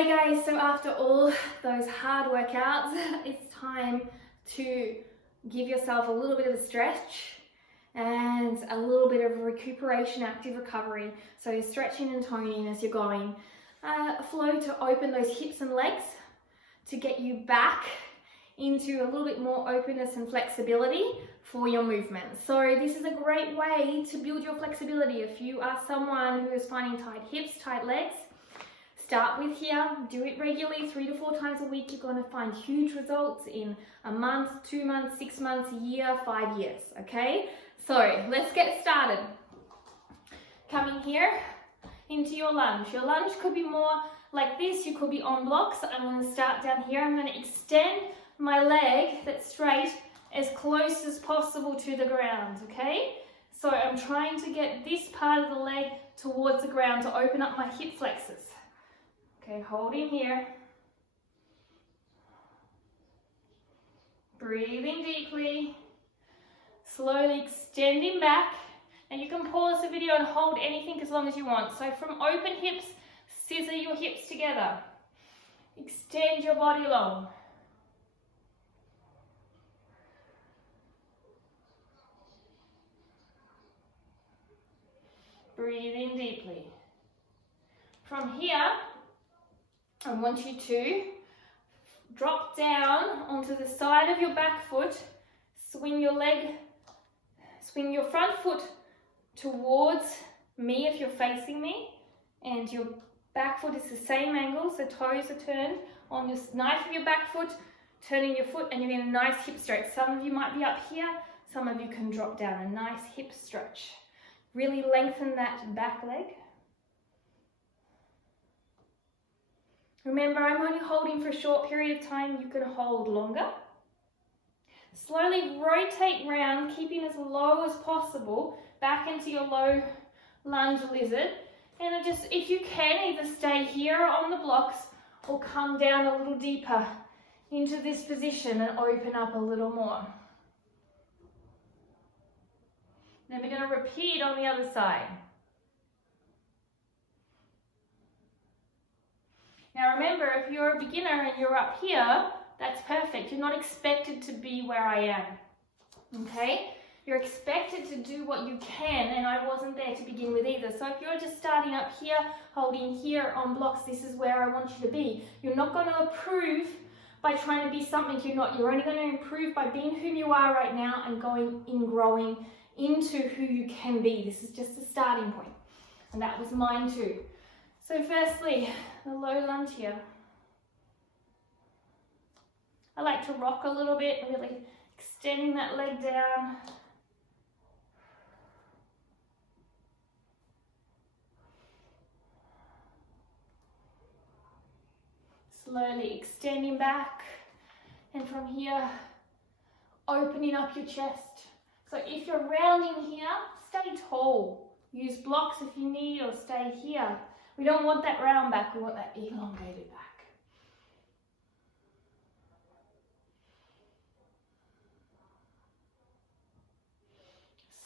Hey guys, so after all those hard workouts, it's time to give yourself a little bit of a stretch and a little bit of recuperation, active recovery. So stretching and toning as you're going. Flow to open those hips and legs to get you back into a little bit more openness and flexibility for your movement. So this is a great way to build your flexibility. If you are someone who is finding tight hips, tight legs, start with here, do it regularly, 3 to 4 times a week. You're going to find huge results in a month, 2 months, 6 months, a year, 5 years, okay? So let's get started. Coming here into your lunge. Your lunge could be more like this, you could be on blocks. I'm going to start down here. I'm going to extend my leg that's straight as close as possible to the ground, okay? So I'm trying to get this part of the leg towards the ground to open up my hip flexors. Okay, holding here. Breathing deeply. Slowly extending back. And you can pause the video and hold anything as long as you want. So from open hips, scissor your hips together. Extend your body long. Breathing deeply. From here, I want you to drop down onto the side of your back foot, swing your front foot towards me if you're facing me, and your back foot is the same angle, so toes are turned on the knife of your back foot, turning your foot, and you're getting a nice hip stretch. Some of you might be up here, some of you can drop down, a nice hip stretch. Really lengthen that back leg. Remember, I'm only holding for a short period of time. You can hold longer. Slowly rotate round, keeping as low as possible, back into your low lunge lizard. And just, if you can, either stay here on the blocks or come down a little deeper into this position and open up a little more. Then we're going to repeat on the other side. Now remember, if you're a beginner and you're up here, that's perfect. You're not expected to be where I am, okay? You're expected to do what you can, and I wasn't there to begin with either. So if you're just starting up here, holding here on blocks, this is where I want you to be. You're not going to improve by trying to be something you're not. You're only going to improve by being whom you are right now and growing into who you can be. This is just a starting point, and that was mine too. So firstly, the low lunge here. I like to rock a little bit, really extending that leg down. Slowly extending back, and from here, opening up your chest. So if you're rounding here, stay tall. Use blocks if you need, or stay here. We don't want that round back, we want that elongated back.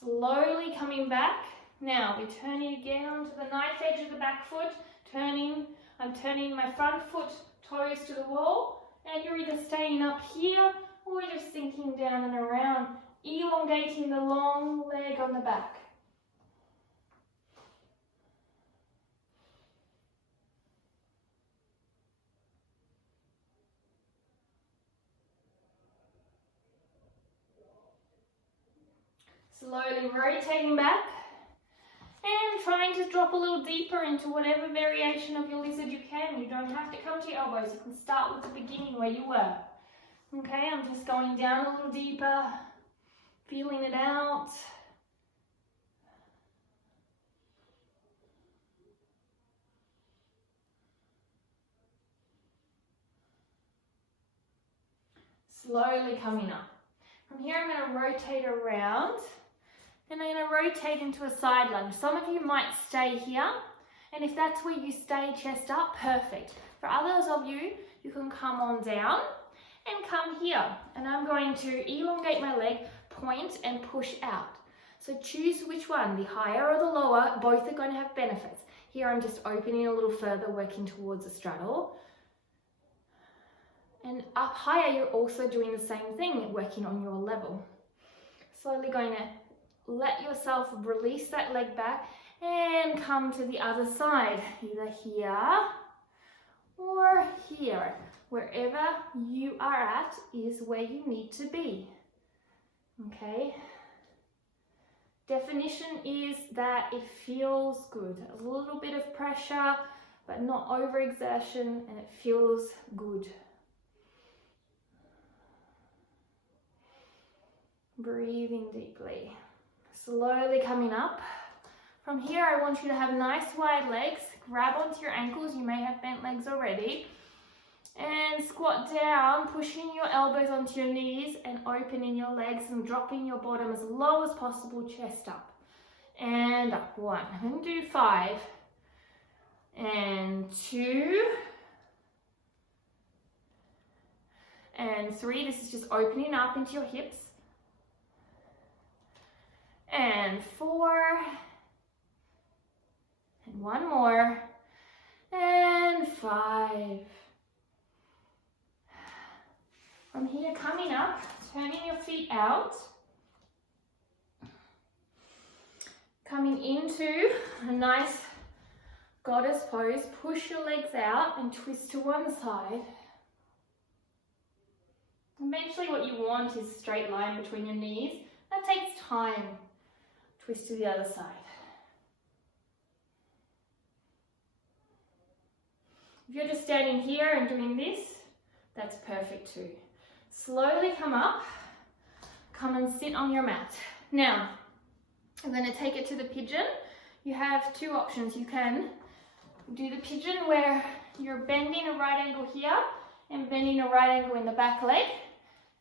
Slowly coming back. Now we're turning again onto the knife edge of the back foot. I'm turning my front foot toes to the wall, and you're either staying up here or you're sinking down and around, elongating the long leg on the back. Slowly rotating back and trying to drop a little deeper into whatever variation of your lizard you can. You don't have to come to your elbows. You can start with the beginning where you were. Okay, I'm just going down a little deeper, feeling it out. Slowly coming up. From here, I'm going to rotate around. And I'm going to rotate into a side lunge. Some of you might stay here, and if that's where you stay, chest up, perfect. For others of you, you can come on down and come here. And I'm going to elongate my leg, point and push out. So choose which one, the higher or the lower, both are going to have benefits. Here I'm just opening a little further, working towards a straddle. And up higher, you're also doing the same thing, working on your level. Slowly going to let yourself release that leg back and come to the other side, either here or here. Wherever you are at is where you need to be. Okay? Definition is that it feels good. A little bit of pressure, but not overexertion, and it feels good. Breathing deeply. Slowly coming up. From here, I want you to have nice wide legs. Grab onto your ankles. You may have bent legs already. And squat down, pushing your elbows onto your knees and opening your legs and dropping your bottom as low as possible, chest up. And up. 1. I'm going to do 5. And 2. And 3. This is just opening up into your hips. And 4. And 1 more. And 5. From here, coming up, turning your feet out, coming into a nice goddess pose. Push your legs out and twist to one side. Eventually what you want is a straight line between your knees. That takes time. Twist to the other side. If you're just standing here and doing this, that's perfect too. Slowly come up, come and sit on your mat. Now, I'm going to take it to the pigeon. You have 2 options. You can do the pigeon where you're bending a right angle here and bending a right angle in the back leg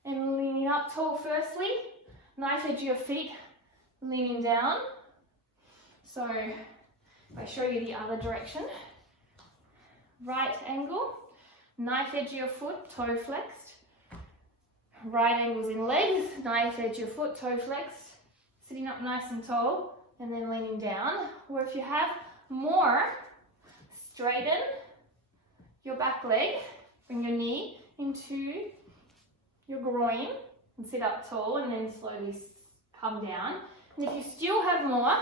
and leaning up tall firstly. Nice edge of your feet, leaning down. So, if I show you the other direction, right angle, knife edge of your foot, toe flexed. Right angles in legs, knife edge of your foot, toe flexed. Sitting up nice and tall and then leaning down. Or if you have more, straighten your back leg, bring your knee into your groin and sit up tall and then slowly come down. And if you still have more,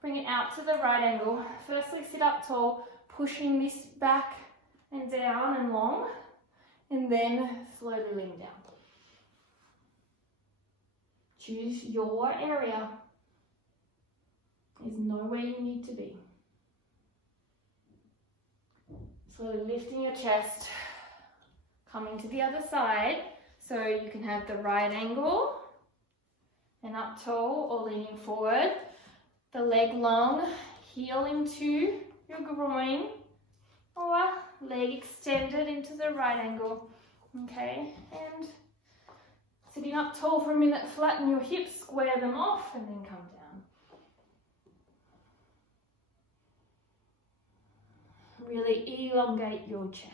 bring it out to the right angle. Firstly, sit up tall, pushing this back and down and long, and then slowly lean down. Choose your area. There's nowhere you need to be. Slowly lifting your chest, coming to the other side, so you can have the right angle and up tall or leaning forward. The leg long, heel into your groin, or leg extended into the right angle. Okay, and sitting up tall for a minute, flatten your hips, square them off, and then come down. Really elongate your chest.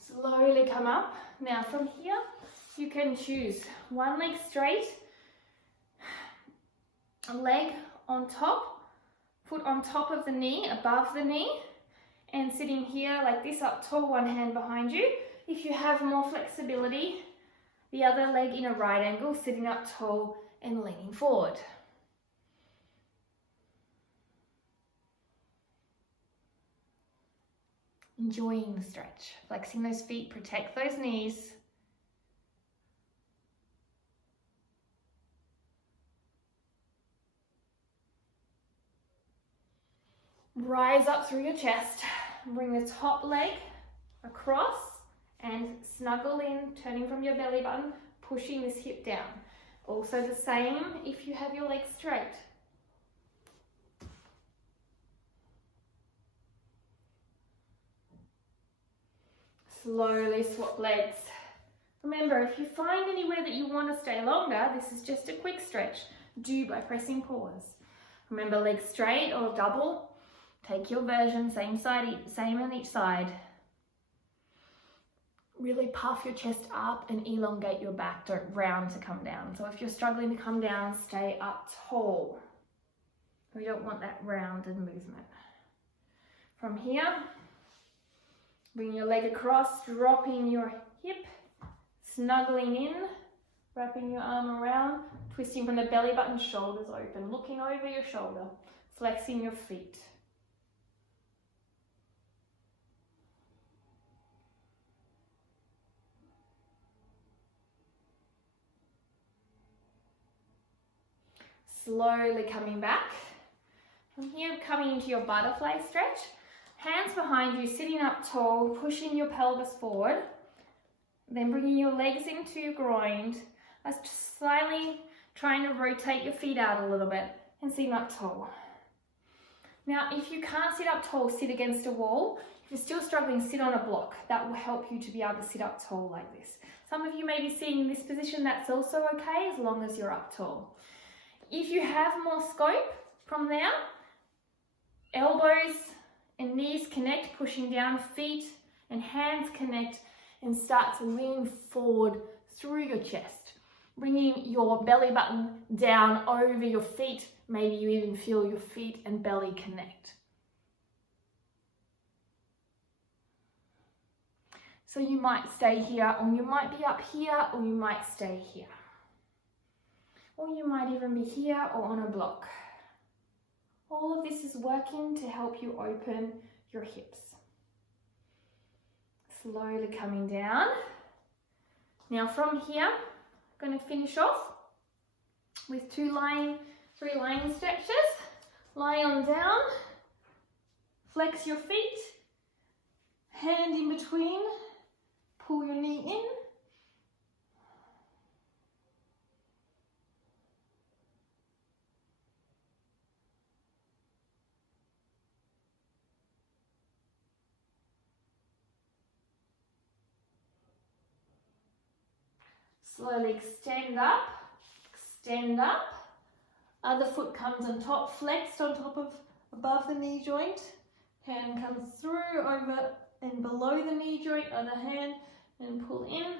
Slowly come up. Now from here, you can choose one leg straight, a leg on top, foot on top of the knee, above the knee, and sitting here like this, up tall, one hand behind you. If you have more flexibility, the other leg in a right angle, sitting up tall and leaning forward. Enjoying the stretch, flexing those feet, protect those knees. Rise up through your chest, bring the top leg across and snuggle in, turning from your belly button, pushing this hip down. Also the same if you have your legs straight. Slowly swap legs. Remember, if you find anywhere that you want to stay longer, this is just a quick stretch. Do by pressing pause. Remember, legs straight or double. Take your version, same on each side. Really puff your chest up and elongate your back. Don't round to come down. So if you're struggling to come down, stay up tall. We don't want that rounded movement. From here, bring your leg across, dropping your hip, snuggling in, wrapping your arm around, twisting from the belly button, shoulders open, looking over your shoulder, flexing your feet. Slowly coming back. From here, coming into your butterfly stretch. Hands behind you, sitting up tall, pushing your pelvis forward. Then bringing your legs into your groin. Just slightly trying to rotate your feet out a little bit and sitting up tall. Now, if you can't sit up tall, sit against a wall. If you're still struggling, sit on a block. That will help you to be able to sit up tall like this. Some of you may be sitting in this position. That's also okay as long as you're up tall. If you have more scope from there, elbows and knees connect, pushing down, feet and hands connect, and start to lean forward through your chest, bringing your belly button down over your feet. Maybe you even feel your feet and belly connect. So you might stay here, or you might be up here, or you might stay here. Or you might even be here or on a block. All of this is working to help you open your hips. Slowly coming down. Now from here, I'm going to finish off with three lying stretches. Lie on down, flex your feet, hand in between, pull your knee in. Slowly extend up, other foot comes on top, flexed on top of above the knee joint, hand comes through, over and below the knee joint, other hand, and pull in.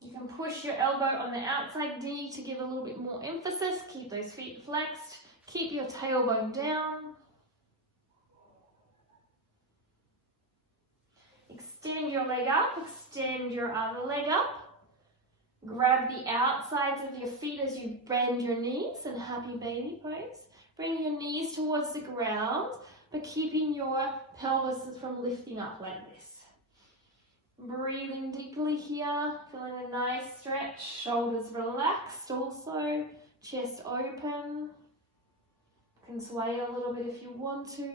You can push your elbow on the outside knee to give a little bit more emphasis, keep those feet flexed, keep your tailbone down. Extend your leg up, extend your other leg up. Grab the outsides of your feet as you bend your knees in happy baby pose. Bring your knees towards the ground, but keeping your pelvis from lifting up like this. Breathing deeply here, feeling a nice stretch, shoulders relaxed also, chest open. You can sway a little bit if you want to.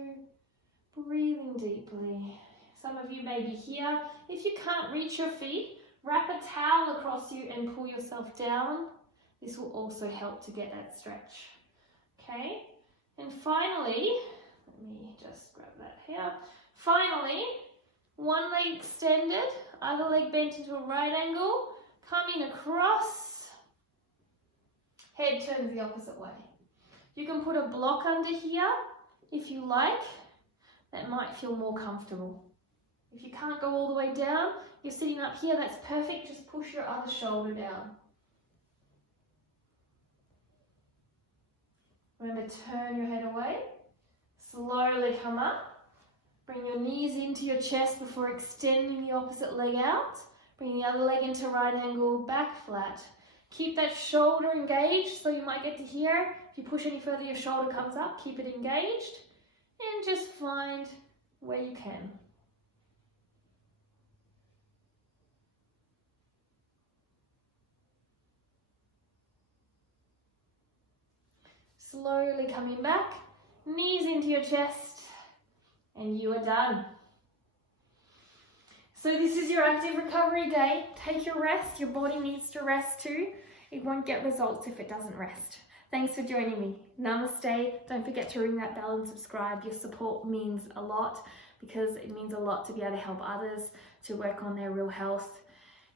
Breathing deeply. Some of you may be here. If you can't reach your feet, wrap a towel across you and pull yourself down. This will also help to get that stretch. Okay? And finally, let me just grab that here. Finally, one leg extended, other leg bent into a right angle, coming across, head turns the opposite way. You can put a block under here if you like. That might feel more comfortable. If you can't go all the way down, you're sitting up here, that's perfect. Just push your other shoulder down. Remember, turn your head away. Slowly come up. Bring your knees into your chest before extending the opposite leg out. Bring the other leg into right angle, back flat. Keep that shoulder engaged, so you might get to here. If you push any further, your shoulder comes up. Keep it engaged. And just find where you can. Slowly coming back, knees into your chest, and you are done. So this is your active recovery day. Take your rest. Your body needs to rest too. It won't get results if it doesn't rest. Thanks for joining me. Namaste. Don't forget to ring that bell and subscribe. Your support means a lot, because it means a lot to be able to help others to work on their real health.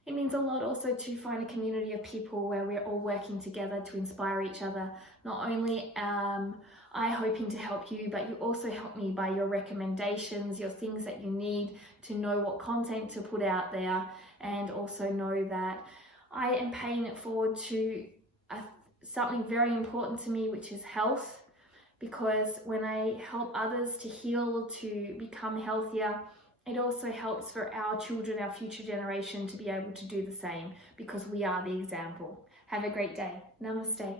It means a lot also to find a community of people where we're all working together to inspire each other, not only I hoping to help you, but you also help me by your recommendations, your things that you need to know what content to put out there, and also know that I am paying it forward to something very important to me, which is health, because when I help others to heal, to become healthier, it also helps for our children, our future generation, to be able to do the same, because we are the example. Have a great day. Namaste.